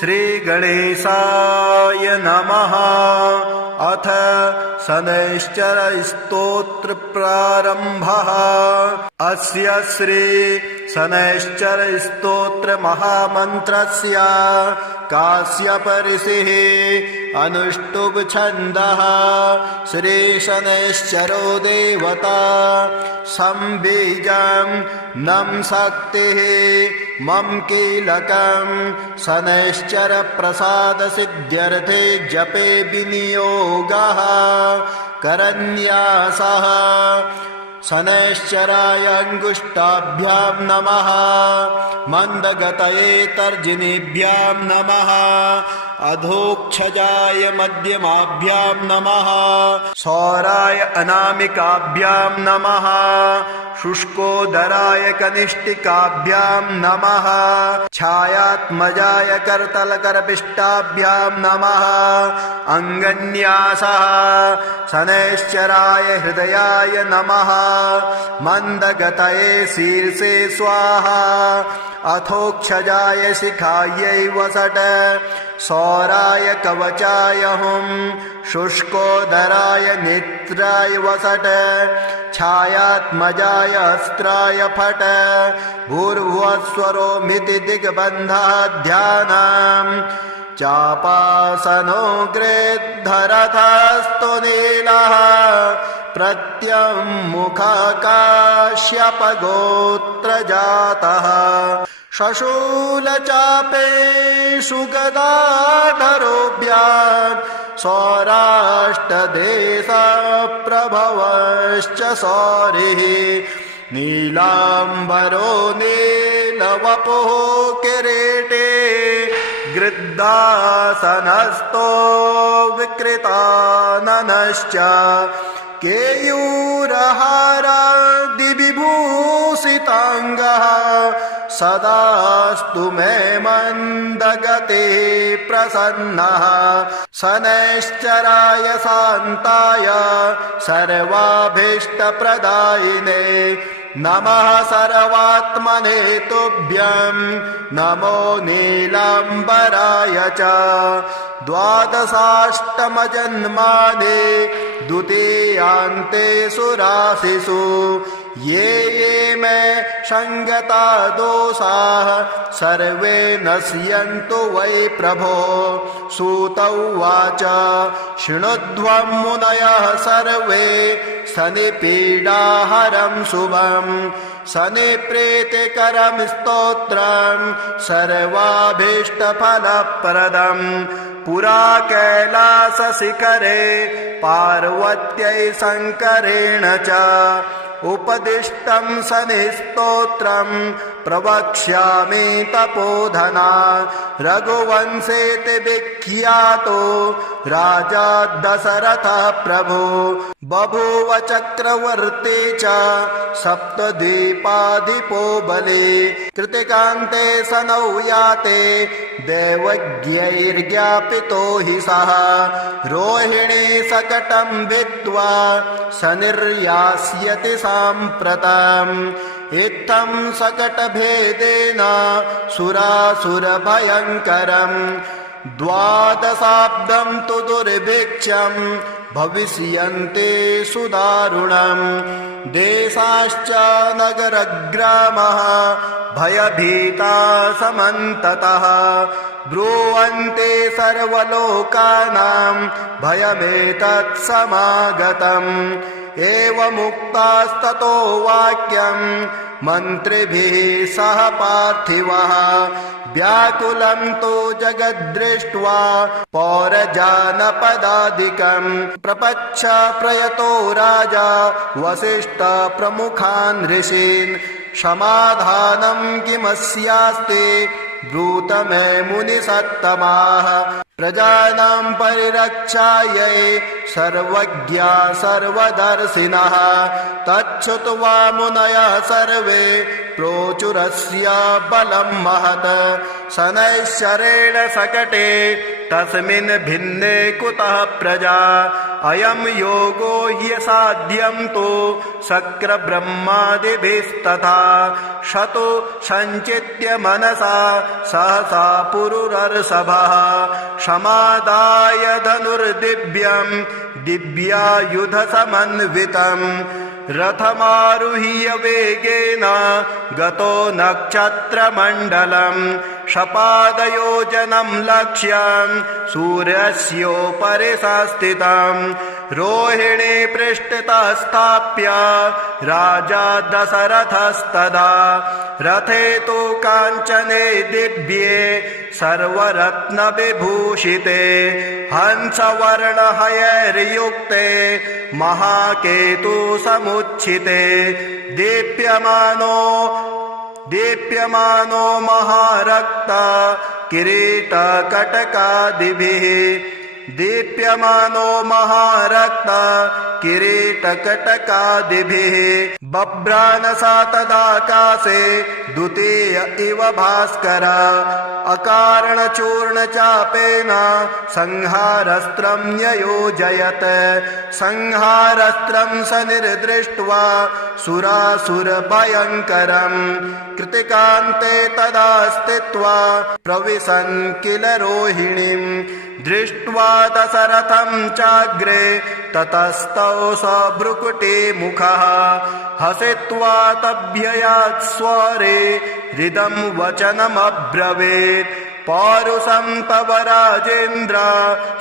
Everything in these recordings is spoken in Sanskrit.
श्रीगणेशाय नमः। अथ शनैश्चरस्तोत्र प्रारम्भः। अस्य श्री शनैश्चरस्तोत्र महामन्त्रस्य काश्यप ऋषिः अनुष्टुप् छन्दः। श्री शनैश्चरो देवता संबीजं नम शक्तिः मम कीलकं शनैश्चर प्रसाद सिद्ध्यर्थे जपे विनियोगः करन्यासः। शनैश्चराय अंगुष्ठाभ्यां नमः। मंदगतये तर्जनीभ्यां नमः। अधोक्षजाय मध्यमाभ्यां नमः। सौराय अनामिकाभ्यां नमः। शुष्कोदराय कनिष्ठिकाभ्यां नमः। छायात्मजाय करतलकरपिष्टाभ्यां नमः। अंगन्यासः। शनैश्चराय हृदयाय नमः। मंदगतये शीर्षे स्वाहा। अथोक्षजाय शिखायै वसट। सौराय कवचाय हुं। शुष्कोदराय नेत्राय वसट। छायात्मजाय अस्त्राय फट। भूर्भुवस्वरोमिति दिग्बन्धः ध्यानम्। चापासनो गृद्धरथस्तु नीलः। प्रत्यङ्मुखकाश्यपगोत्रजातः। शशूलचापेषु गदाधरोऽभ्यां सौराष्ट्रदेशप्रभवश्च सौरिः। नीलाम्बरो नीलवपुः किरीटे। गृध्रासनस्थो विकृताननश्च। केयूरहारादिविभूषिताङ्गः। सदास्तु मे मन्दगते प्रसन्नः। शनैश्चराय शान्ताय सर्वाभीष्टप्रदायिने नमः। सर्वात्मने तुभ्यं नमो नीलाम्बराय च। द्वादशाष्टमजन्मानि द्वितीयान्तेषु राशिषु। ये ये मे संगता दोषाः सर्वे नश्यन्तु वै प्रभो। सूत उवाच शृणुध्वं मुनयः सर्वे शनिपीडाहरं शुभं। शनिप्रीतिकरं स्तोत्रं सर्वाभीष्टफलप्रदम्। पुरा कैलासशिखरे पार्वत्यै शङ्करेण च उपदिष्टं शनिस्तोत्रं प्रवक्ष्यामि तपोधना। रघुवंशेति विख्यातो राजा दशरथः प्रभु। बभूव चक्रवर्ती च सप्तद्वीपाधिपो बली। कृतिकान्ते शनौ याते दैवज्ञैर्ज्ञापितो हि सः। रोहिणी शकटं भित्त्वा शनिर्यास्यति साम्प्रतम्। इत्थं शकटभेदेन सुरासुरभयङ्करम्। द्वादशाब्दं तु दुर्भिक्षं भविष्यन्ति सुदारुणम्। देशाश्च नगरग्रामः भयभीता समन्ततः। ब्रुवन्ति सर्वलोकानां भयमेतत् समागतम्। एवमुक्तास्ततो वाक्यं मन्त्रिभिः सह पार्थिवः। व्याकुलं तु जगद्दृष्ट्वा पौरजानपदादिकं। प्रपच्छ प्रयतो राजा वसिष्ठ प्रमुखान् ऋषीन्। समाधानं किमस्यास्ति ब्रूत मे मुनिसत्तमाः। प्रजानां परिरक्षायै सर्वज्ञा सर्वदर्शिनः तच्छ्रुत्वा मुनयः सर्वे प्रोचुरस्य बलं महत् शनैश्चरेण सकटे तस्मिन् भिन्ने कुतः प्रजा अयं योगो ह्यसाध्यं तु शक्रब्रह्मादिभिस्तथा शतो सञ्चित्य मनसा सहसा पुरुरर्षभः समादाय धनुर्दिव्यं दिव्यायुधसमन्वितं रथमारुह्य वेगेन गतो नक्षत्रमण्डलं शपादयोजनं लक्ष्यं सूर्यस्योपरि संस्थितं रोहिणी पृष्ठतः स्थाप्य राजा दशरथस्तदा रथे तु काञ्चने दिव्ये सर्वरत्नविभूषिते हंसवर्णहयैर्युक्ते महाकेतु समुच्छिते दीप्यमानो महारक्ता किरीटकटकादिभिः दीप्यमानो महारक्ता किरीटकटकादिभिः बभ्रानसा तदाकाशे द्वितीय इव भास्कर अकारणचूर्णचापेन संहारस्त्रं न्ययोजयत् संहारस्त्रं स निर्दृष्ट्वा सुरासुरभयङ्करं कृतिकान्ते तदा स्थित्वा प्रविशन् किल रोहिणीं दृष्ट्वा दशरथं चाग्रे ततस्तौ स भ्रुकुटी मुखः हसित्वा तभ्ययात् स्वरे हृदं वचनमब्रवीत् पौरुषं तव राजेन्द्र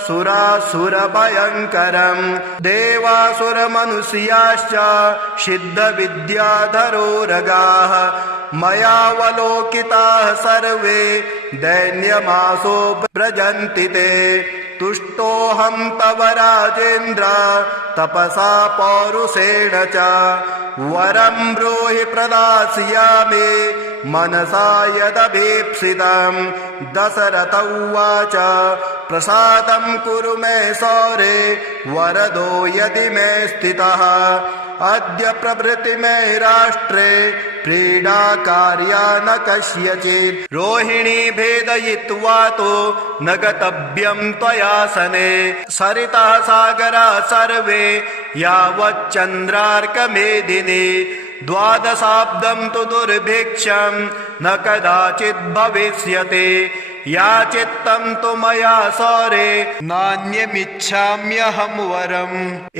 सुरासुरभयङ्करं देवासुरमनुष्याश्च सिद्धविद्याधरोरगाः मयावलोकिताः सर्वे दैन्यमासो व्रजन्ति ते तुष्टोऽहं तव राजेन्द्र तपसा पौरुषेण च वरं ब्रूहि प्रदास्यामि मनसा यदभीप्सितं दशरथ उवाच प्रसादं कुरु मे सौरे वरदो यदि मे स्थितः अद्य प्रभृति मे राष्ट्रे प्रीडा कार्या न कस्यचित् रोहिणी भेदयित्वा तो न गतव्यं त्वया सने सरितः सागरा सर्वे यावच्चन्द्रार्कमेदिनी द्वादशाब्दं तु दुर्भिक्षं न कदाचित् भविष्यति याचित्तं तु मया सौरे नान्यमिच्छाम्यहं वरम्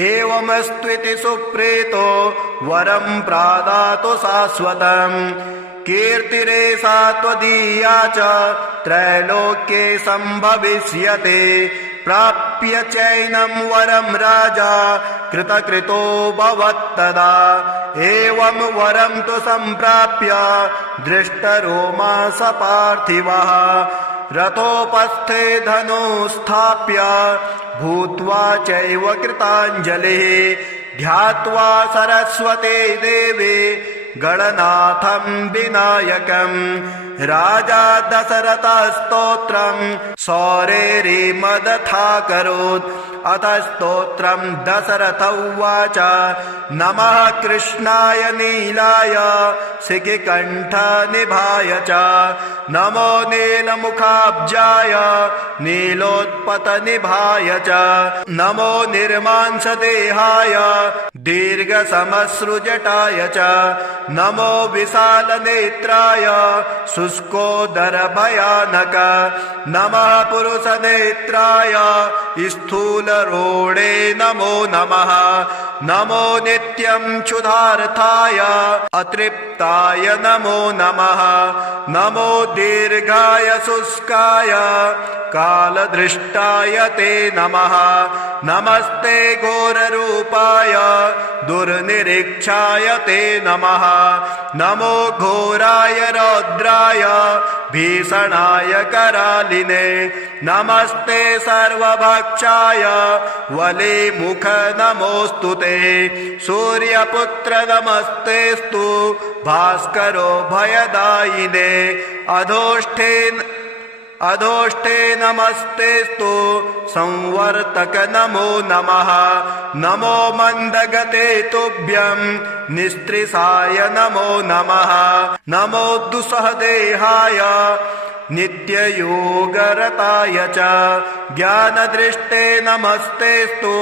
एवमस्त्विति सुप्रीतो वरं प्रादातु शाश्वतम् कीर्तिरेषा त्वदीया च त्रैलोक्ये सम्भविष्यते प्राप्य चैनं वरं राजा कृतकृतो भवत्तदा एवं वरं तु सम्प्राप्य दृष्टरोमा स पार्थिवः रथोपस्थे धनुस्थाप्य भूत्वा चैव कृताञ्जलिः ध्यात्वा सरस्वते देवे गणनाथं विनायकं राजा दशरथस्तोत्रं सौरेरिमदथाकरोत् अथ स्तोत्रं दशरथ उवाच नमः कृष्णाय नीलाय शिखिकण्ठनिभाय च नमो नीलमुखाब्जाय नीलोत्पतनिभाय च नमो निर्मांसदेहाय दीर्घसमश्रुजटाय च नमो विशालनेत्राय शुष्कोदरभयानक नमः पुरुषनेत्राय स्थूलरोणे नमो नमः नमो नित्यं क्षुधार्थाय अतृप्ताय नमो नमः नमो दीर्घाय शुष्काय कालदृष्टाय ते नमः नमस्ते घोररूपाय दुर्निरीक्षाय ते नमः नमो घोराय रौद्राय भीषणाय करालिने नमस्ते सर्वभक्षाय वलिमुख नमोऽस्तु ते सूर्यपुत्र नमस्तेस्तु भास्करो भयदायिने अधोष्ठे नमस्तेस्तु संवर्तक नमो नमः। नमो मन्दगते तुभ्यं निस्त्रिसाय नमो नमः। नमो दुस्सहदेहाय नित्ययोगरताय च ज्ञानदृष्टे नमस्तेस्तु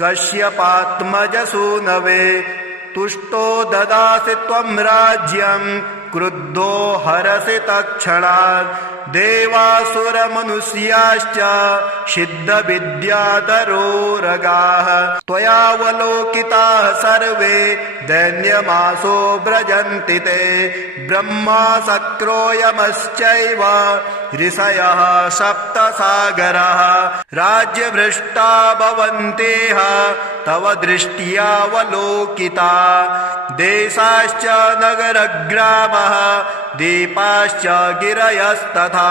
कश्यपात्मजसूनवे। तुष्टो ददासि त्वं राज्यं क्रुद्धो हरसि तत्क्षणात्। देवासुरमनुष्याश्च सिद्धविद्याधरोरगाः त्वयावलोकिताः सर्वे दैन्यमासो व्रजन्ति ते। ब्रह्मा शक्रो यमश्चैव ऋषयः सप्तसागराः राज्यभ्रष्टा भवन्तेह तव दृष्ट्यावलोकिता। देशाश्च नगरग्रामः दीपाश्च गिरयस्तथा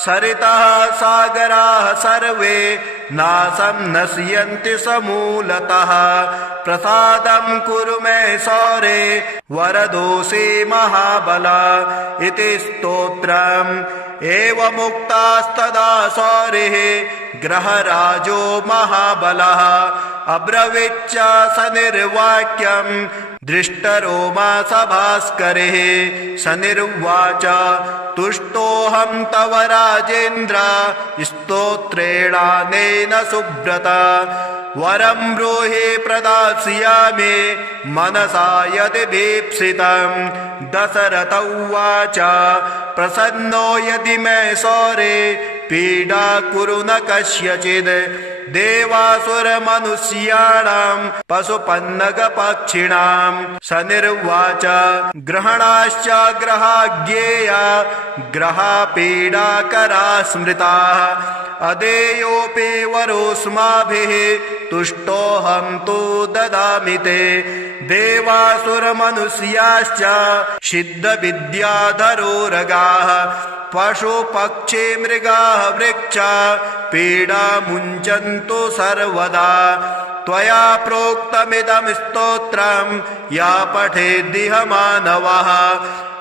सरितः सागराः सर्वे नाशं नश्यन्ति समूलतः। प्रसादं कुरु मे सौरे वरदोषे महाबल इति स्तोत्रम्। एवमुक्तास्तदा सौरिः ग्रहराजो महाबलः अब्रवीच्च सनिर्वाक्यं दृष्टरोमा सभास्करिः। सनिर्वाच तुष्टोऽहं तव राजेन्द्र स्तोत्रेणानेन सुब्रत। वरं ब्रूहि प्रदास्यामि मनसा यदि भीप्सितं। दशरथ उवाच प्रसन्नो यदि मे सौरे पीडा कुरु न कस्यचित्। देवासुरमनुष्याणां पशुपन्नगपक्षिणां। सनिर्वाच ग्रहणाश्च ग्रहाज्ञेया ग्रहापीडाकरा स्मृताः। अदेयोऽपि वरोऽस्माभिः तुष्टोऽहं तु ददामि ते। देवासुरमनुष्याश्च सिद्धविद्याधरोरगाः पशुपक्षी मृगाः वृक्षा पीडा मुञ्चन्तु सर्वदा। त्वया प्रोक्तमिदं स्तोत्रं या पठेद्दिह मानवः।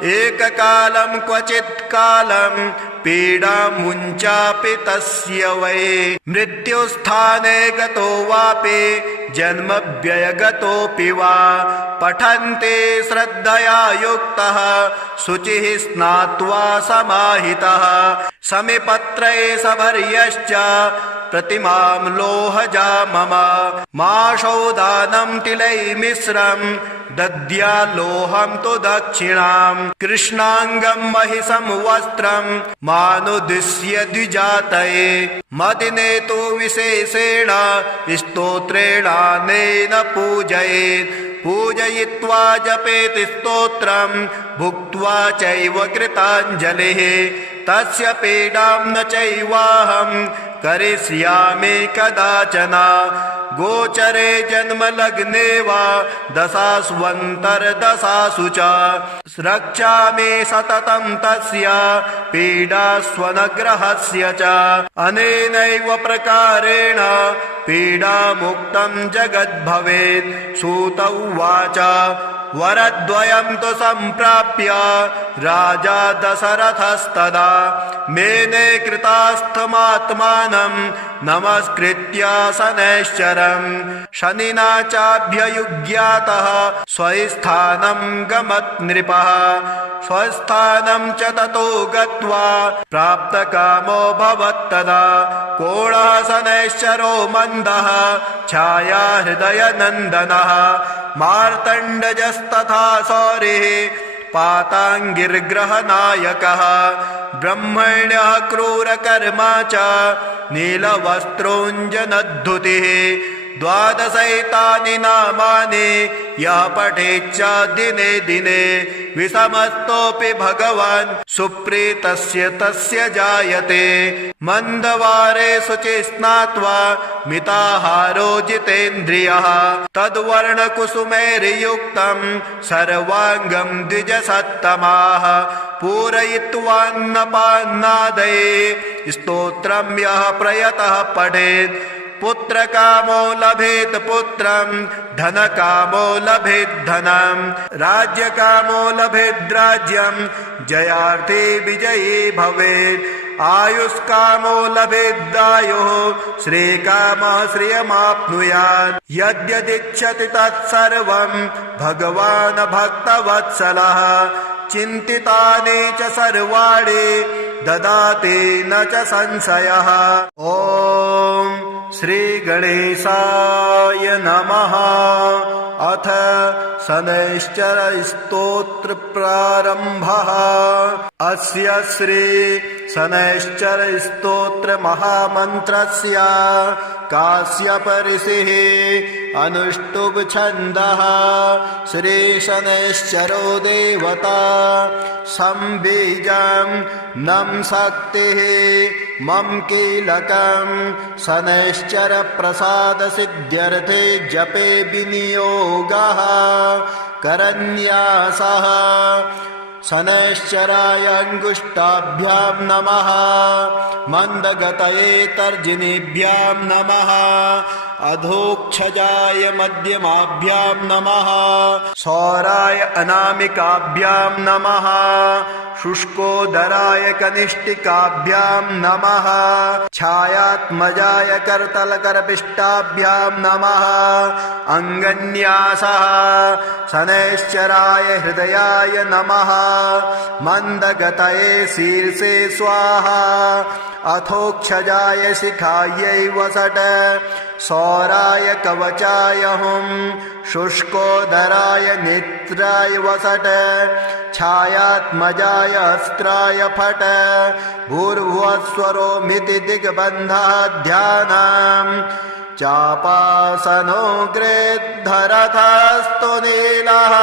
एककालं क्वचित् कालं पीडा मुञ्चापि तस्य वै। मृत्युस्थाने गतो वापि जन्मव्ययगतोऽपि वा। पठन्ते श्रद्धया युक्तः शुचिः स्नात्वा समाहितः। समिपत्रे सभर्यश्च प्रतिमां लोहजा मम। माशौदानं तिलैर्मिश्रं दद्याल्लोहं तु दक्षिणाम्। कृष्णाङ्गं महिषं वस्त्रं मानुदिश्य द्विजातये। मदिने तु विशेषेण स्तोत्रेणानेन पूजयेत्। पूजयित्वा जपेत् स्तोत्रं भुक्त्वा चैव कृताञ्जलिः। तस्य पीडां न चैवाहं करिष्यामि कदाचन। गोचरे जन्मलग्ने वा दशास्वन्तर्दशासु च। रक्षामि सततं तस्य पीडास्वनग्रहस्य च। अनेनैव प्रकारेण पीडामुक्तं जगद्भवेत्। सूत उवाच वरद्वयं तु सम्प्राप्य राजा दशरथस्तदा। मेने कृतास्थमात्मानं नमस्कृत्य शनैश्चरम्। शनिना चाभ्ययुज्ञातः स्वस्थानं गमत् नृपः। स्वस्थानं च ततो गत्वा प्राप्तकामो भवत्तदा। कोणः शनैश्चरो मन्दः छाया हृदयनन्दनः। मार्तण्डजस्तथा सौरिः पाताङ्गिर्ग्रहनायकः। ब्रह्मण्यः क्रूरकर्मा च नीलवस्त्रोऽञ्जनद्धुतिः। द्वादशैतानि नामानि यः पठेच्च दिने दिने। विषमस्तोऽपि भगवान् सुप्रीतस्य तस्य जायते। मन्दवारे शुचि स्नात्वा मिताहारो जितेन्द्रियः। तद्वर्णकुसुमैर्युक्तं सर्वाङ्गं द्विजसत्तमाः। पूरयित्वान्नपान्नादये स्तोत्रं यः प्रयतः पठेत्। पुत्रकामो लभेत् पुत्रं धनकामो लभेत् धनं। राज्यकामो लभेत् राज्यं जयार्थी विजयी भवेत्। आयुष्कामो लभेदायुः श्रीकामः श्रियमाप्नुयात् यद्यदिच्छति तत्सर्वं भगवान् भक्तवत्सलः चिन्तितानि च सर्वाणि ददाति न च संशयः। ॐ श्रीगणेशाय नमः। अथ शनैश्चर स्तोत्र प्रारम्भः। अस्य श्री शनैश्चर स्तोत्र महामन्त्रस्य काश्यप ऋषिः अनुष्टुप् छन्दः। श्री शनैश्चरो देवता संबीजं नं शक्तिः मम कीलकं शनैश्चर प्रसाद सिद्ध्यर्थे जपे विनियोगः करन्यासः। शनैश्चराय अंगुष्ठाभ्यां नमः। मंदगतये तर्जनीभ्यां नमः। अधोक्षजाय मध्यमाभ्यां नमः। सौराय अनामिकाभ्यां नमः। शुष्कोदराय कनिष्ठिकाभ्यां नमः। छायात्मजाय करतलकरपिष्टाभ्यां नमः। अंगन्यासः। शनैश्चराय हृदयाय नमः। मंदगतये शीर्षे स्वाहा। अथोक्षजाय शिखायै वसट। सौराय कवचाय हुं। शुष्कोदराय नेत्राय वसट। छायात्मजाय अस्त्राय फट। भूर्भुवस्वरोमिति दिग्बन्धः ध्यानम्। चापासनो गृद्धरथस्तु नीलः।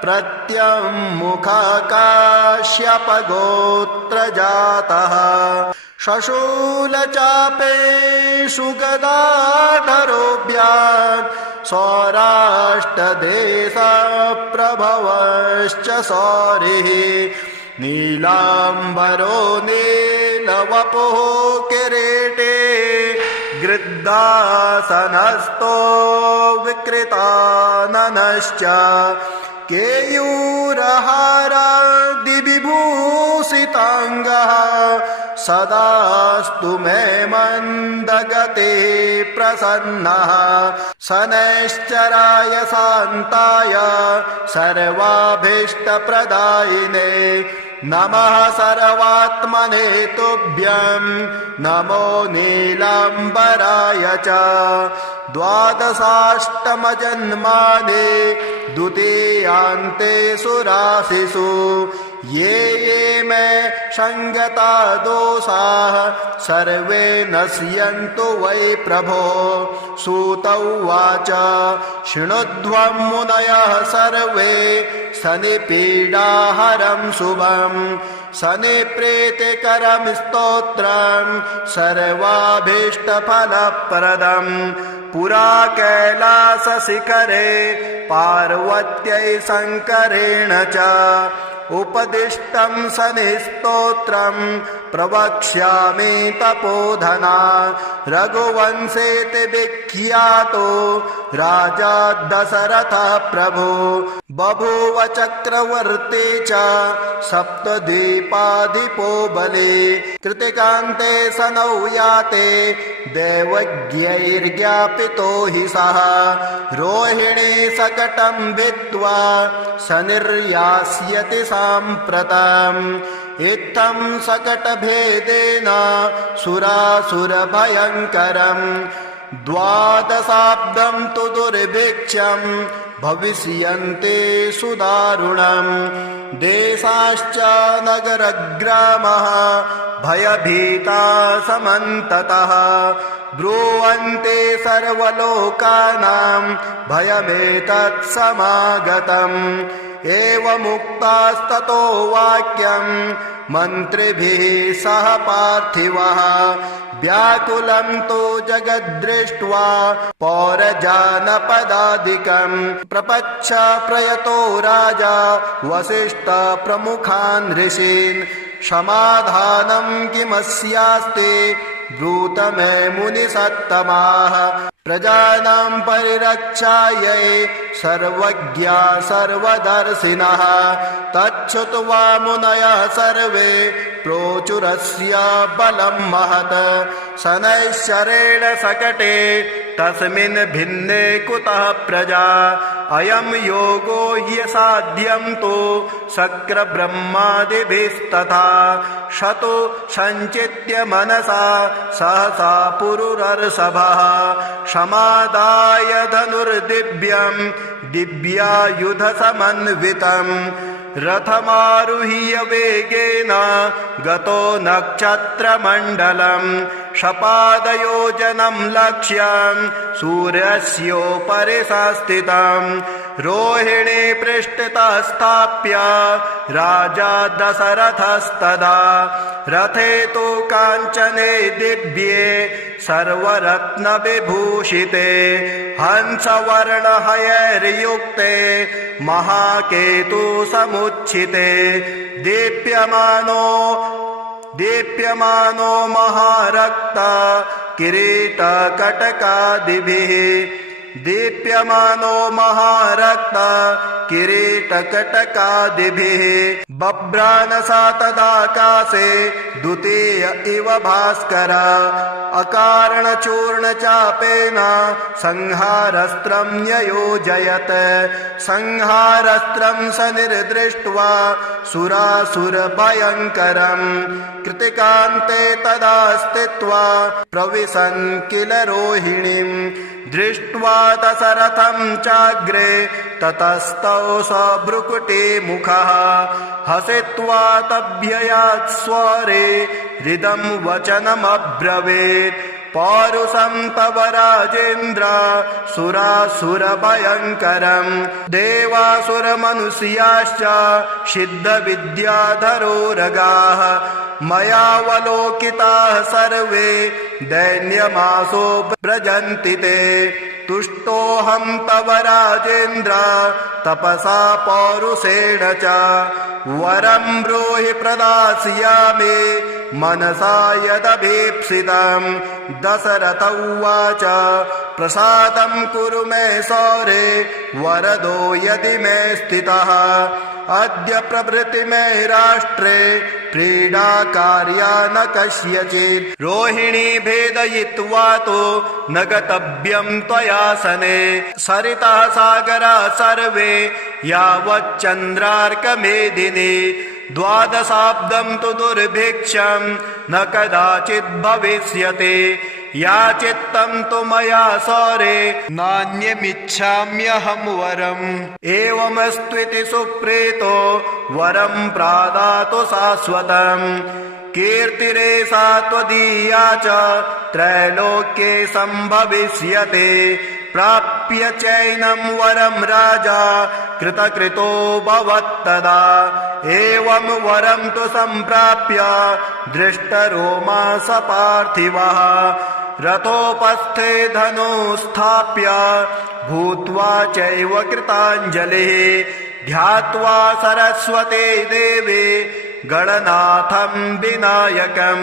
प्रत्यङ्मुखकाश्यपगोत्रजातः। शशूलचापेषु गदाधरोऽभ्याम्। सौराष्ट्रदेशप्रभवश्च सौरिः। नीलाम्बरो नीलवपुः किरीटे। गृद्धासनस्थो विकृताननश्च। केयूरहारादिविभूषिताङ्गः। सदास्तु मे मन्दगते प्रसन्नः। शनैश्चराय शान्ताय सर्वाभीष्टप्रदायिने नमः सर्वात्मने तुभ्यं। नमो नीलाम्बराय च। द्वादशाष्टमजन्मानि द्वितीयान्तेषु राशिषु। ये ये मे संगता दोषाः सर्वे नश्यन्तु वै प्रभो। सूत उवाच शृणुध्वं मुनयः सर्वे शनिपीडाहरं शुभम्। शनिप्रीतिकरं स्तोत्रं सर्वाभीष्टफलप्रदम्। पुरा कैलासशिखरे पार्वत्यै शङ्करेण च उपदिष्टं शनिस्तोत्रं प्रवक्ष्यामि तपोधना। रघुवंशेति विख्यातो राजा दशरथः प्रभु। बभूव चक्रवर्ती च सप्तद्वीपाधिपो बली। कृतिकान्ते शनौ याते दैवज्ञैर्ज्ञापितो हि सः। रोहिणी शकटं भित्त्वा शनिर्यास्यति साम्प्रतम्। इत्थं शकटभेदेन सुरासुरभयङ्करम्। द्वादशाब्दं तु दुर्भिक्षं भविष्यन्ति सुदारुणम्। देशाश्च नगरग्रामः भयभीता समन्ततः। ब्रुवन्ते सर्वलोकानां भयमेतत् समागतम्। एवमुक्तास्ततो वाक्यं मन्त्रिभिः सह पार्थिवः। व्याकुलं तु जगद्दृष्ट्वा पौरजानपदादिकम्। प्रपच्छ प्रयतो राजा वसिष्ठ प्रमुखान् ऋषीन्। समाधानं किमस्यास्ति ब्रूत मे मुनिसत्तमाः प्रजानां परिरक्षायै सर्वज्ञा सर्वदर्शिनः तच्छ्रुत्वा मुनयः सर्वे प्रोचुरस्य बलं महत् शनैश्चरेण सकटे तस्मिन् भिन्ने कुतः प्रजा अयं योगो ह्यसाध्यं तु शक्रब्रह्मादिभिस्तथा शतो सञ्चित्य मनसा सहसा पुरुरर्षभः समादाय धनुर्दिव्यं दिव्यायुधसमन्वितं रथमारुह्य वेगेन गतो नक्षत्रमण्डलं शपादयोजनं लक्ष्यं सूर्यस्योपरि संस्थितं रोहिणी पृष्ठतः स्थाप्य राजा दशरथस्तदा रथे तु काञ्चने दिव्ये सर्वरत्नविभूषिते हंसवर्णहयैर्युक्ते महाकेतु समुच्छिते दीप्यमानो महारक्ता किरीटकटकादिभिः दीप्यमानो महारक्ता किरीटकटकादिभिः बभ्रानसा तदाकाशे द्वितीय इव भास्कर अकारणचूर्णचापेन संहारस्त्रं न्ययोजयत् संहारस्त्रं स निर्दृष्ट्वा सुरासुरभयङ्करम् कृतिकान्ते तदा स्थित्वा प्रविशन् किल रोहिणीम् दृष्ट्वा दशरथं चाग्रे ततस्तौ स भ्रुकुटी मुखः हसित्वा तभ्ययात् स्वरे हृदं वचनमब्रवीत् पौरुषं तव राजेन्द्र सुरासुरभयङ्करं देवासुरमनुष्याश्च सिद्धविद्याधरोरगाः मयावलोकिताः सर्वे दैन्यमासो व्रजन्ति ते तुष्टोऽहं तव राजेन्द्र तपसा पौरुषेण च वरं ब्रूहि प्रदास्यामि मनसा यदभीप्सितं दशरथ उवाच प्रसादं कुरु मे सौरे वरदो यदि मे स्थितः अद्य प्रभृति मे राष्ट्रे क्रीडा कार्या न कस्यचित् रोहिणी भेदयित्वा तो न गतव्यं त्वया सने सरितः सागरा सर्वे यावच्चन्द्रार्कमेदिनी द्वादशाब्दं तु दुर्भिक्षं न कदाचित् भविष्यति याचित्तं तु मया सौरे नान्यमिच्छाम्यहं वरम् एवमस्त्विति सुप्रीतो वरं प्रादातु शाश्वतम् कीर्तिरेषा त्वदीया च त्रैलोक्ये सम्भविष्यते प्राप्य चैनं वरं राजा कृतकृतो भवत्तदा एवं वरं तु सम्प्राप्य दृष्टरोमा स पार्थिवः रथोपस्थे धनुस्थाप्य भूत्वा चैव कृताञ्जलिः ध्यात्वा सरस्वती देवी गणनाथं विनायकं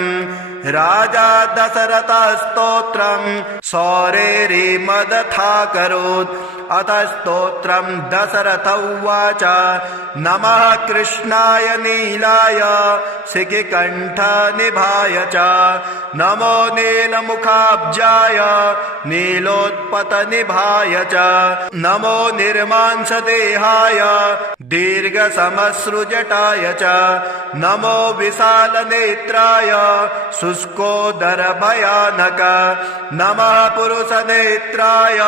राजा दशरथस्तोत्रं सौरेरिमदथाकरोत् अथ स्तोत्रं दशरथ उवाच नमः कृष्णाय नीलाय शिखिकण्ठनिभाय च नमो नीलमुखाब्जाय नीलोत्पतनिभाय च नमो निर्मांसदेहाय दीर्घसमश्रुजटाय च नमो विशालनेत्राय शुष्कोदरभयानक नमः पुरुषनेत्राय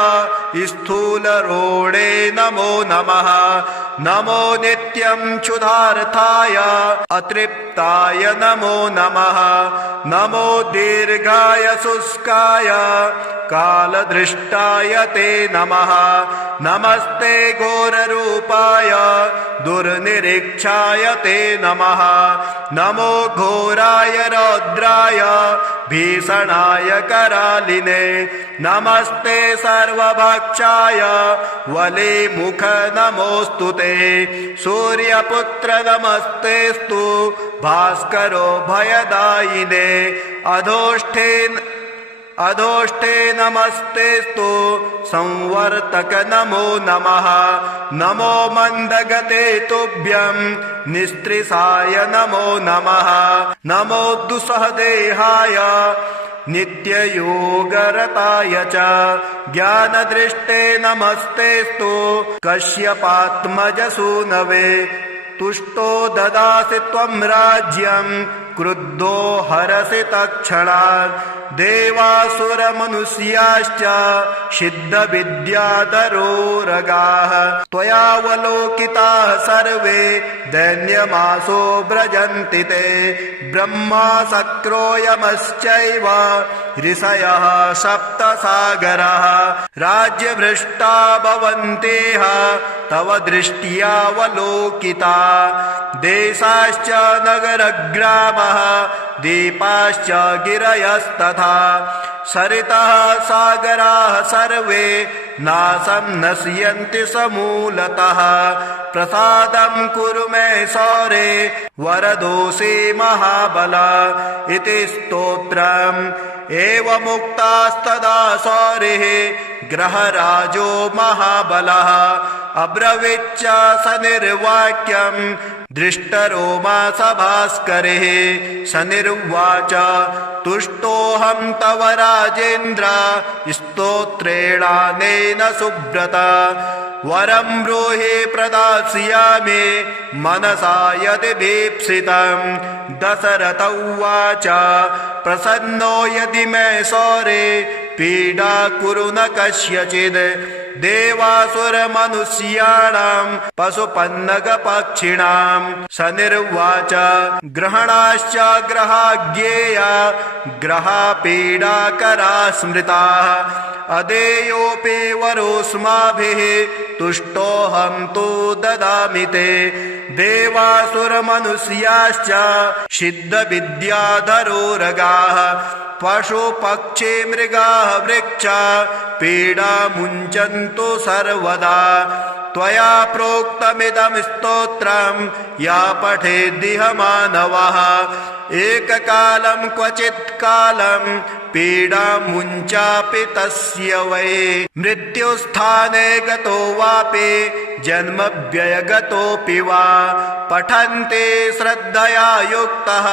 स्थूलरोणे नमो नमः नमो नित्यं क्षुधार्थाय अतृप्ताय नमो नमः नमो दीर्घाय शुष्काय कालदृष्टाय ते नमः नमस्ते घोररूपाय दुर्निरीक्षाय ते नमः नमो घोराय रौद्राय भीषणाय करालिने नमस्ते सर्वभक्षाय वलिमुख नमोऽस्तु ते सूर्यपुत्र नमस्तेस्तु भास्करो भयदायिने अधोष्ठे नमस्तेस्तु संवर्तक नमो नमः नमो मन्दगते तुभ्यं निस्त्रिसाय नमो नमः नमो दुस्सहदेहाय नित्ययोगरताय च ज्ञानदृष्टे नमस्तेस्तु कश्यपात्मजसूनवे तुष्टो ददासि त्वं राज्यं क्रुद्धो हरसि तत्क्षणात् देवासुरमनुष्याश्च सिद्धविद्याधरोरगाः त्वयावलोकिताः सर्वे दैन्यमासो व्रजन्ति ते ब्रह्मा शक्रो यमश्चैव ऋषयः सप्तसागराः राज्यभ्रष्टा भवन्तेह तव दृष्ट्यावलोकिता देशाश्च नगरग्रामः दीपाश्च गिरयस्तथा सरितः सागराः सर्वे नाशं नश्यन्ति समूलतः प्रसादं कुरु मे सौरे वरदोषे महाबल इति स्तोत्रम् एवमुक्तास्तदा सौरिः ग्रहराजो महाबलः अब्रवीच्च स निर्वाक्यं दृष्टरोमा सभास्करिः स निर्वाच तुष्टोऽहं तव राजेन्द्र स्तोत्रेणानेन सुब्रत वरं ब्रूहि प्रदास्यामि मनसा यदि भीप्सितं दशरथ उवाच प्रसन्नो यदि मे सौरे पीडा कुरु न कस्यचिद् देवासुरमनुष्याणां पशुपन्नगपक्षिणां स निर्वाच ग्रहणाश्च ग्रहाज्ञेया ग्रहापीडाकरा स्मृताः अदेयोऽपि वरोऽस्माभिः तुष्टोऽहं तु ददामि ते देवासुरमनुष्याश्च सिद्धविद्याधरोरगाः पशुपक्षी मृगाः वृक्षा पीडा मुञ्चन्तु सर्वदा त्वया प्रोक्तमिदं स्तोत्रं या पठेद्दिह मानवः एककालं क्वचित् कालं पीडा मुञ्चापि तस्य वै मृत्युस्थाने गतो वापि जन्मव्ययगतोऽपि वा पठन्ते श्रद्धया युक्तः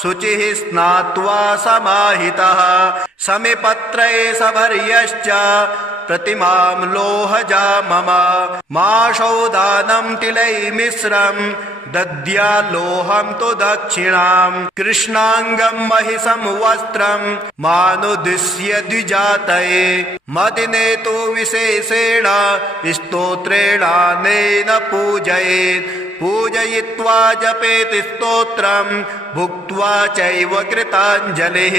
शुचिः स्नात्वा समाहितः समिपत्रे सभर्यश्च प्रतिमां लोहजा मम माशौदानं तिलैर्मिश्रं दद्याल्लोहं तु दक्षिणां कृष्णाङ्गं महिषं वस्त्रं मानुदिश्य द्विजातये मदिने तु विशेषेण स्तोत्रेणानेन पूजयेत् पूजयित्वा जपेत् स्तोत्रं भुक्त्वा चैव कृताञ्जलिः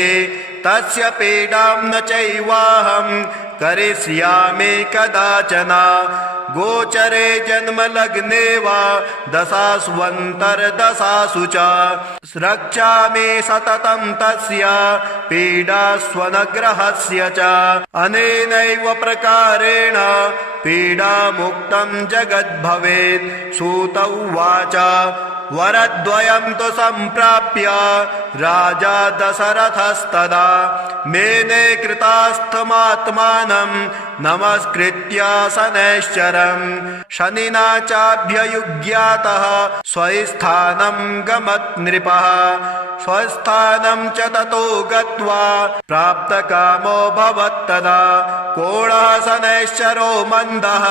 तस्य पीडां न चैवाहं करिष्यामि कदाचन गोचरे जन्मलग्ने वा दशास्वन्तर्दशासु च रक्षामि सततं तस्य पीडास्वनग्रहस्य च अनेनैव प्रकारेण पीडामुक्तं जगद्भवेत् सूत उवाच वरद्वयं तु सम्प्राप्य राजा दशरथस्तदा मेने कृतास्थमात्मानं नमस्कृत्य शनैश्चरं शनिना चाभ्ययुज्ञातः स्वस्थानं गमत् नृपः स्वस्थानं च ततो गत्वा प्राप्तकामो भवत्तदा कोणः शनैश्चरो मन्दः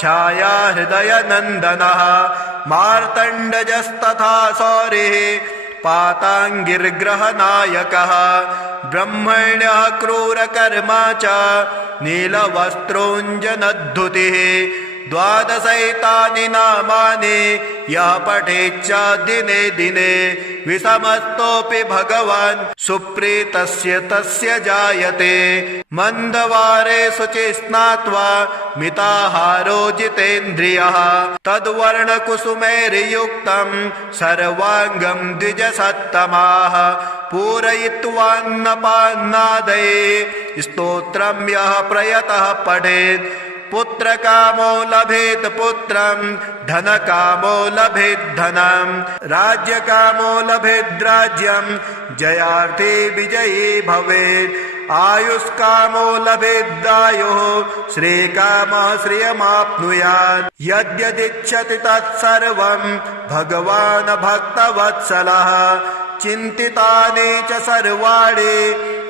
छाया हृदयनन्दनः मार्तण्डजस्तथा सौरिः पाताङ्गिर्ग्रहनायकः ब्रह्मण्यः क्रूरकर्मा च नीलवस्त्रोञ्जनद्धुतिः द्वादशैतानि नामानि यः पठेच्च दिने दिने विषमस्तोऽपि भगवान् सुप्रीतस्य तस्य जायते। मन्दवारे शुचि स्नात्वा मिताहारो जितेन्द्रियः तद्वर्णकुसुमैर्युक्तं सर्वाङ्गं द्विजसत्तमाः पूरयित्वान्नपान्नादये स्तोत्रं यः प्रयतः पठेत् पुत्रकामो लभेत् पुत्रं धनकामो लभेत् धनं राज्यकामो लभेत् राज्यं जयार्थे विजयी भवेत् आयुष्कामो लभेदायुः श्रीकामः श्रियमाप्नुयात् यद्यदिच्छति तत्सर्वं भगवान् भक्तवत्सलः चिन्तितानि च सर्वाणि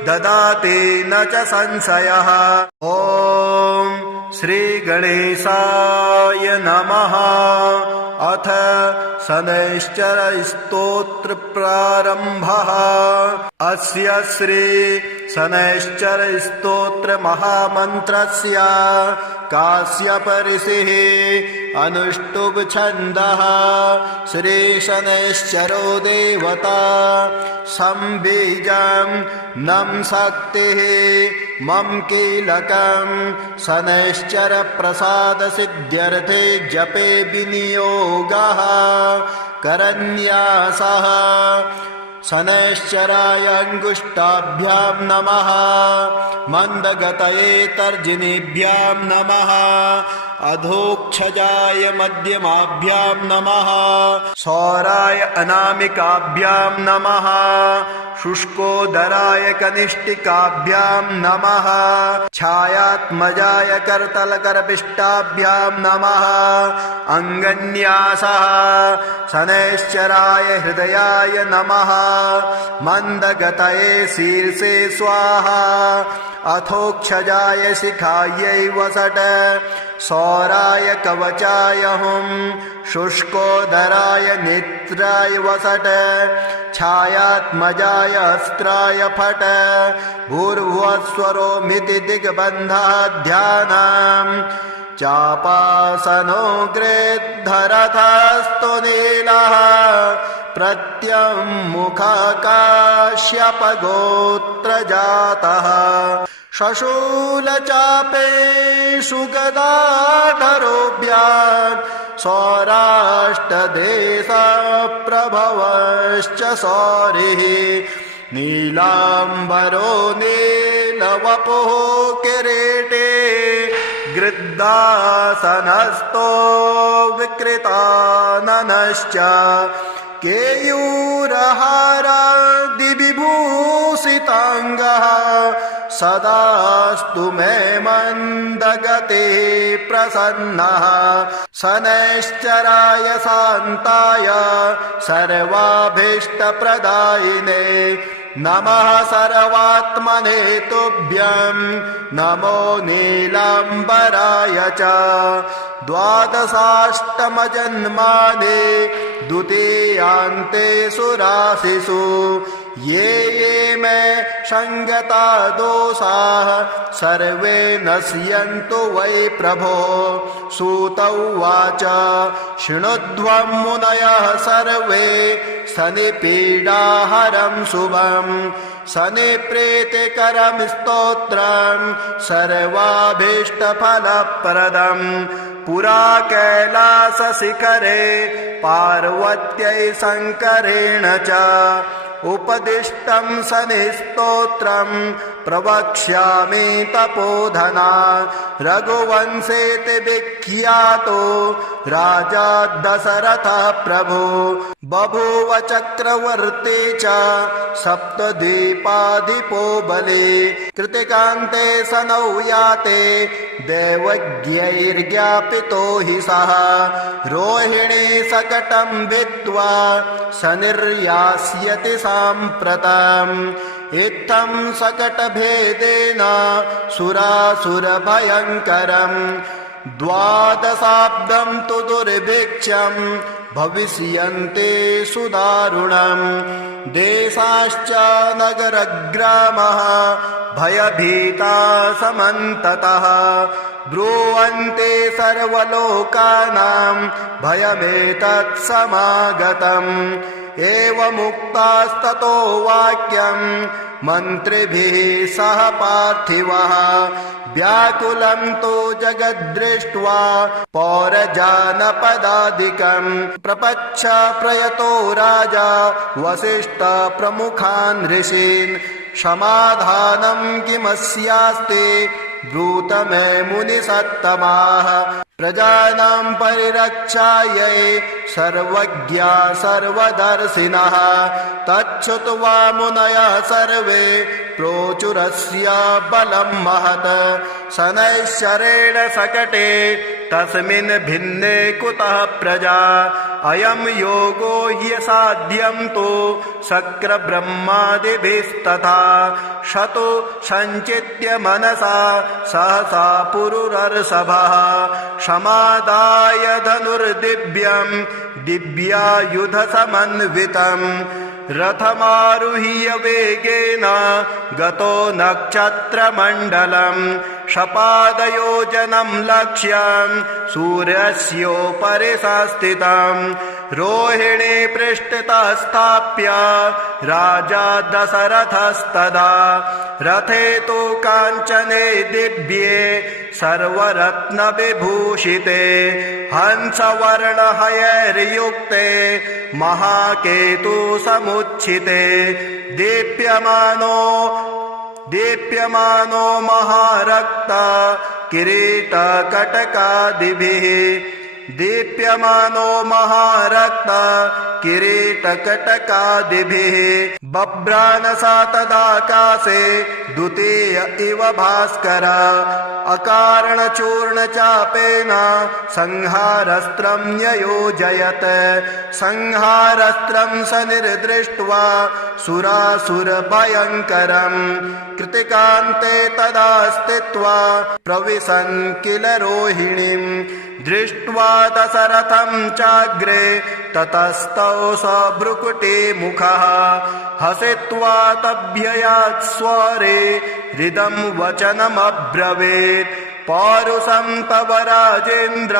ददाति न च संशयः। ॐ श्री गणेशाय नमः। अथ शनैश्चर स्तोत्र प्रारंभः। अस्य श्री शनैश्चर स्तोत्र महामन्त्रस्य काश्यप ऋषिः अनुष्टुप् छन्दः। श्री शनैश्चरो देवता संबीजं नं शक्तिः मम कीलकं शनैश्चर प्रसाद सिद्ध्यर्थे जपे विनियोगः करन्यासः। शनैश्चराय अंगुष्ठाभ्यां नमः मंदगतये तर्जनीभ्यां नमः अधोक्षजाय मध्यमाभ्यां नमः सौराय अनामिकाभ्यां नमः शुष्कोदराय कनिष्ठिकाभ्यां नमः छायात्मजाय करतलकरपिष्टाभ्यां नमः अंगन्यासः। शनैश्चराय हृदयाय नमः मंदगतये शीर्षे स्वाहा अथोक्षजाय शिखायै वसट सौराय कवचाय हुं शुष्कोदराय नेत्राय वसट छायात्मजाय अस्त्राय फट भूर्भुवस्वरो मिति दिग्बन्धः ध्यानम् चापासनो गृद्धरथस्तु नीलः प्रत्यङ्मुखकाश्यपगोत्रजातः शशूलचापेषु गदाधरोऽभ्याम् सौराष्ट्रदेशप्रभवश्च सौरिः नीलाम्बरो नीलवपुः किरीटे गृद्धासनस्थो विकृताननश्च केयूरहारादिविभूषिताङ्गः सदास्तु मे मन्दगते प्रसन्नः। शनैश्चराय शान्ताय सर्वाभीष्टप्रदायिने नमः सर्वात्मने तुभ्यं नमो नीलाम्बराय च। द्वादशाष्टमजन्मानि द्वितीयान्तेषु राशिषु ये ये मे संगता दोषाः सर्वे नश्यन्तु वै प्रभो। सूत उवाच शृणुध्वं मुनयः सर्वे शनिपीडाहरं शुभं शनिप्रीतिकरं स्तोत्रं सर्वाभीष्टफलप्रदं। पुरा कैलासशिखरे पार्वत्यै शङ्करेण च उपदिष्टं शनिस्तोत्रं प्रवक्ष्यामि तपोधना। रघुवंशेति विख्यातो राजा दशरथः प्रभु बभूव चक्रवर्ती च सप्तद्वीपाधिपो बली। कृतिकान्ते शनौ याते दैवज्ञैर्ज्ञापितो हि सः रोहिणी सकटं भित्त्वा शनिर्यास्यति साम्प्रतम्। इत्थं सकटभेदेन सुरासुरभयङ्करम् द्वादशाब्दं तु दुर्भिक्षं भविष्यन्ते सुदारुणम् देशाश्च नगरग्रामः भयभीता समन्ततः ब्रुवन्ते सर्वलोकानां भयमेतत् समागतम् एवमुक्तास्ततो वाक्यं मन्त्रिभिः सह पार्थिवः व्याकुलं तु जगद्दृष्ट्वा पौरजानपदादिकं प्रपच्छ प्रयतो राजा वसिष्ठ प्रमुखान् ऋषीन् समाधानं किमस्यास्ति ब्रूत मे मुनिसत्तमाः प्रजानां परिरक्षायै सर्वज्ञा सर्वदर्शिनः तच्छ्रुत्वा मुनयः सर्वे प्रोचुरस्य बलं महत् शनैश्चरेण सकटे तस्मिन् भिन्ने कुतः प्रजा अयं योगो ह्यसाध्यं तु शक्रब्रह्मादिभिस्तथा शतो सञ्चित्य मनसा सहसा पुरुरर्षभः समादाय धनुर्दिव्यं दिव्यायुधसमन्वितम् रथमारुह्य वेगेन गतो नक्षत्रमण्डलम् शपादयोजनं लक्ष्यं सूर्यस्योपरि संस्थितं रोहिणी पृष्ठतः स्थाप्य राजा दशरथस्तदा रथे तु काञ्चने दिव्ये सर्वरत्नविभूषिते हंसवर्णहयैर्युक्ते महाकेतु समुच्छिते दीप्यमानो महारक्ता किरीटकटकादिभिः दीप्यमानो महारक्ता किरीटकटकादिभिः बभ्रानसा तदाकाशे द्वितीय इव भास्कर अकारणचूर्णचापेन संहारस्त्रं न्ययोजयत् संहारस्त्रं स निर्दृष्ट्वा सुरासुरभयङ्करम् कृतिकान्ते तदा स्थित्वा प्रविशन् किल रोहिणीम् दृष्ट्वा दशरथं चाग्रे ततस्तौ स भ्रुकुटी मुखः हसित्वा तभ्ययात् स्वरे हृदं वचनमब्रवीत् पौरुषं तव राजेन्द्र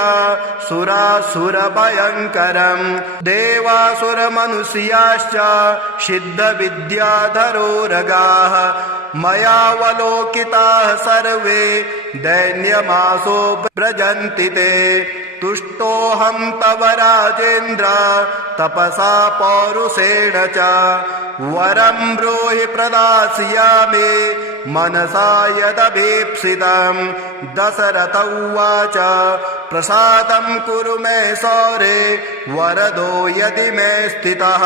सुरासुरभयङ्करम् देवासुरमनुष्याश्च सिद्धविद्याधरोरगाः मयावलोकिताः सर्वे दैन्यमासो व्रजन्ति ते तुष्टोऽहं तव राजेन्द्र तपसा पौरुषेण च वरं ब्रूहि प्रदास्यामि मनसा यदभीप्सितं दशरथ उवाच प्रसादं कुरु मे सौरे वरदो यदि मे स्थितः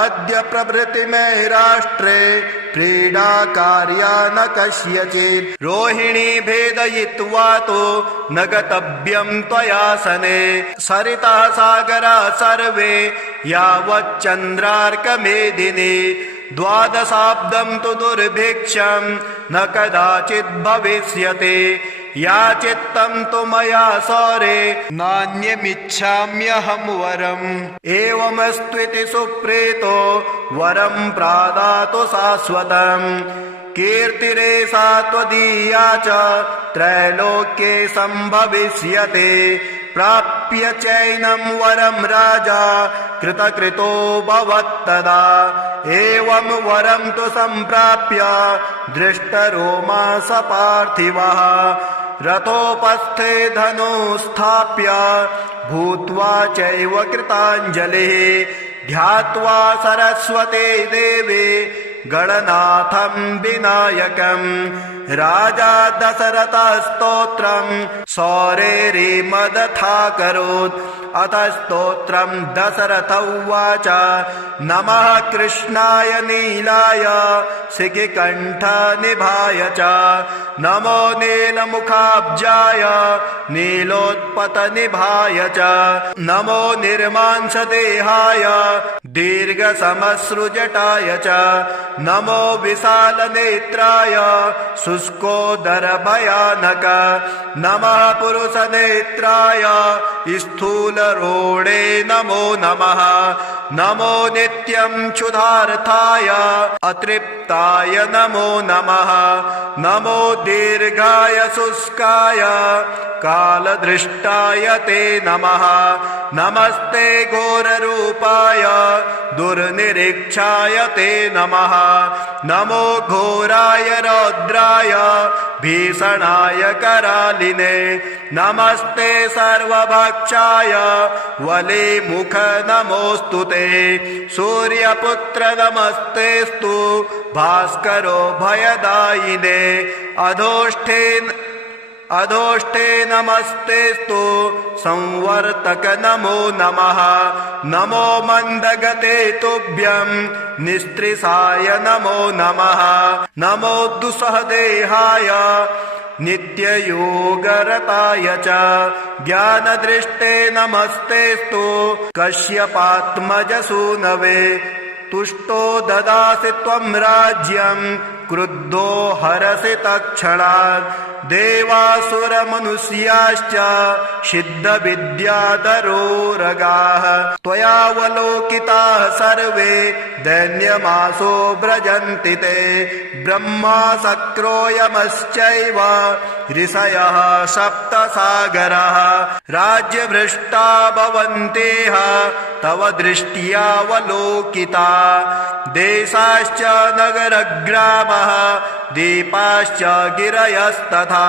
अद्य प्रभृति मे राष्ट्रे क्रीडा कार्या न कस्यचित् रोहिणी भेदयित्वा तो न गतव्यं त्वया सने सरितः सागरा सर्वे यावच्चन्द्रार्कमेदिनी द्वादशाब्दं तु दुर्भिक्षं न कदाचित् भविष्यति याचितं तु मया सौरे नान्यमिच्छाम्यहं वरम् एवमस्त्विति सुप्रीतो वरं प्रादातु शाश्वतम् कीर्तिरेषा त्वदीया च त्रैलोक्ये सम्भविष्यते प्राप्य चैनं वरं राजा कृतकृतो भवत्तदा एवं वरं तु सम्प्राप्य दृष्टरोमा स पार्थिवः रथोपस्थे धनुस्थाप्य भूत्वा चैव कृताञ्जलिः ध्यात्वा सरस्वते देवे गणनाथं विनायकम् राजा दशरथः स्तोत्रं सौरेरिमदथाकरोत् अथ स्तोत्रं दशरथ उवाच नमः कृष्णाय नीलाय शिखिकण्ठनिभाय च नमो नीलमुखाब्जाय नीलोत्पतनिभाय च नमो निर्मांसदेहाय दीर्घसमश्रुजटाय च नमो विशालनेत्राय शुष्कोदरभयानक नमः पुरुषनेत्राय स्थूल क्षुद्रोणे नमो नमः नमो नित्यं क्षुधार्थाय अतृप्ताय नमो नमः नमो दीर्घाय शुष्काय कालदृष्टाय ते नमः नमस्ते घोररूपाय दुर्निरीक्षाय ते नमः नमो घोराय रौद्राय भीषणाय करालिने नमस्ते सर्वभक्षाय वलिमुख नमोऽस्तु ते सूर्यपुत्र नमस्तेस्तु भास्करो भयदायिने अधोष्ठे नमस्तेस्तु संवर्तक नमो नमः नमो मन्दगते तुभ्यं निस्त्रिसाय नमो नमः नमो दुस्सहदेहाय नित्ययोगरताय च ज्ञानदृष्टे नमस्तेस्तु कश्यपात्मजसूनवे तुष्टो ददासि त्वं राज्यं क्रुद्धो हरसि तत्क्षणात् देवासुरमनुष्याश्च सिद्धविद्याधरोरगाः त्वयावलोकिताः सर्वे दैन्यमासो व्रजन्ति ते ब्रह्मा शक्रो यमश्चैव ऋषयः सप्तसागराः राज्यभ्रष्टा भवन्तेह तव दृष्ट्यावलोकिता देशाश्च नगरग्रामः दीपाश्च गिरयस्तथा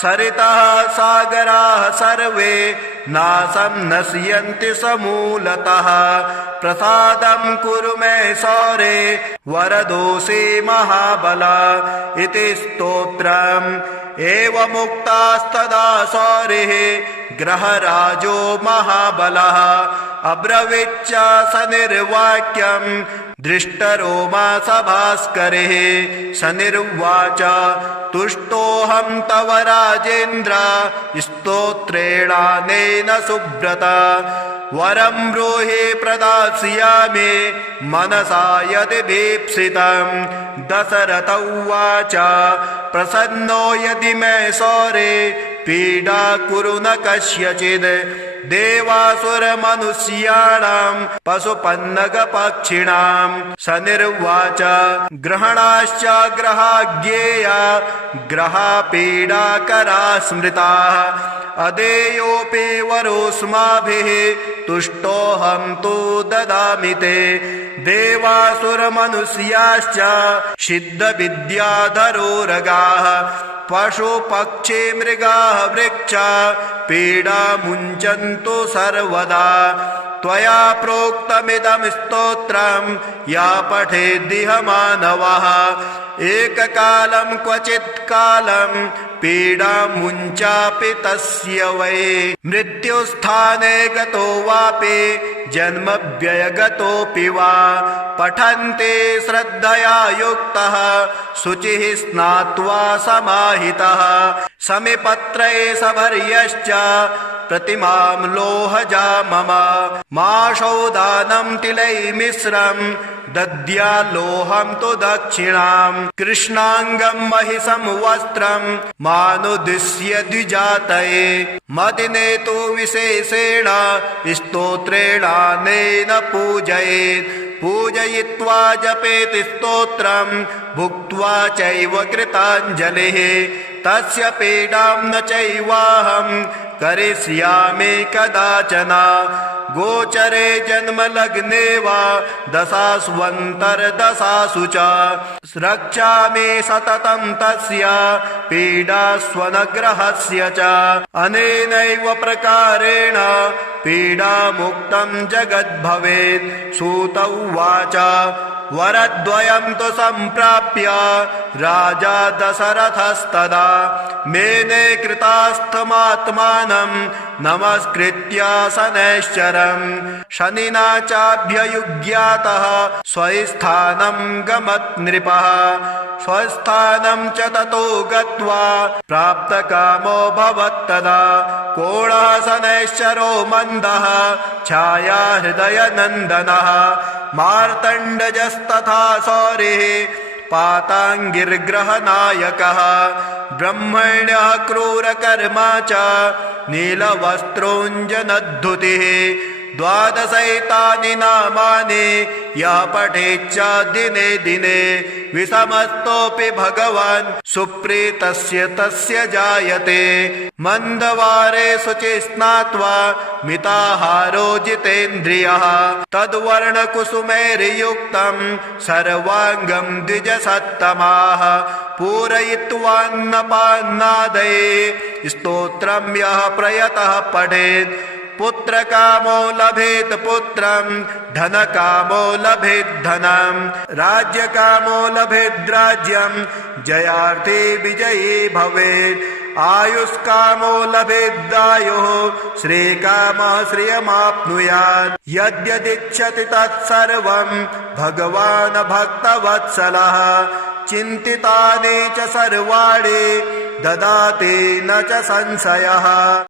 सरितः सागराः सर्वे नाशं नश्यन्ति समूलतः प्रसादं कुरु मे सौरे वरदोषे महाबल इति स्तोत्रम् एवमुक्तास्तदा सौरिः ग्रहराजो महाबलः अब्रवीच्च स निर्वाक्यं दृष्टरोमा सभास्करिः स निर्वाच तुष्टोऽहं तव राजेन्द्र स्तोत्रेणानेन सुब्रत वरं ब्रूहि प्रदास्यामि मनसा यदि भीप्सितं दशरथ उवाच प्रसन्नो यदि मे सौरे पीडा कुरु न कस्यचिद् देवासुरमनुष्याणां पशुपन्नगपक्षिणां स निर्वाच ग्रहणाश्च ग्रहाज्ञेया ग्रहापीडाकरा स्मृताः अदेयोऽपि वरोऽस्माभिः तुष्टोऽहं तु ददामि ते देवासुरमनुष्याश्च सिद्धविद्याधरोरगाः पशुपक्षी मृगाः वृक्षा पीडा मुञ्चन्तु सर्वदा त्वया प्रोक्तमिदं स्तोत्रं या पठेद्दिह मानवः एककालं क्वचित् कालं पीडा मुञ्चापि तस्य वै मृत्युस्थाने गतो वापि जन्मव्ययगतोऽपि वा पठन्ते श्रद्धया युक्तः शुचिः स्नात्वा समाहितः समिपत्रे सभर्यश्च प्रतिमां लोहजा मम माशौदानं तिलैर्मिश्रं दद्यालोहं तु दक्षिणां कृष्णाङ्गं महिषं वस्त्रं मानुदिश्य द्विजातये मदिने तु विशेषेण स्तोत्रेणानेन पूजयेत् पूजयित्वा जपेति स्तोत्रं भुक्त्वा चैव कृताञ्जलिः तस्य पीडां न चैवाहं करिष्यामि कदाचन गोचरे जन्मलग्ने वा दशास्वन्तर्दशासु च रक्षामि सततं तस्य पीडास्वनग्रहस्य च अनेनैव प्रकारेण पीडामुक्तं जगद्भवेत् सूत उवाच वरद्वयं तु सम्प्राप्य राजा दशरथस्तदा मेने कृतास्थमात्मानं नमस्कृत्य शनैश्चरं शनिना चाभ्ययुज्ञातः स्वस्थानं गमत् नृपः स्वस्थानं च ततो गत्वा प्राप्तकामो भवत्तदा कोणः शनैश्चरो मन्दः छाया हृदयनन्दनः मार्तण्डजस्तथा सौरिः पाताङ्गिर्ग्रहनायकः ब्रह्मण्यः क्रूरकर्मा च नीलवस्त्रोऽञ्जनद्धुतिः द्वादशैतानि नामानि यः पठेच्च दिने दिने विषमस्तोऽपि भगवान् सुप्रीतस्य तस्य जायते मन्दवारे शुचि स्नात्वा मिताहारो जितेन्द्रियः तद्वर्णकुसुमैर्युक्तं सर्वाङ्गं द्विजसत्तमाः पूरयित्वान्नपान्नादये स्तोत्रं यः प्रयतः पठेत् पुत्रकामो लभेत् पुत्रं धनकामो लभेत् धनं राज्यकामो लभेत् राज्यं जयार्थे विजयी भवेत् आयुष्कामो लभेदायुः श्रीकामः श्रियमाप्नुयात् यद्यदिच्छति तत्सर्वं भगवान् भक्तवत्सलः चिन्तितानि च सर्वाणि ददाति न च संशयः।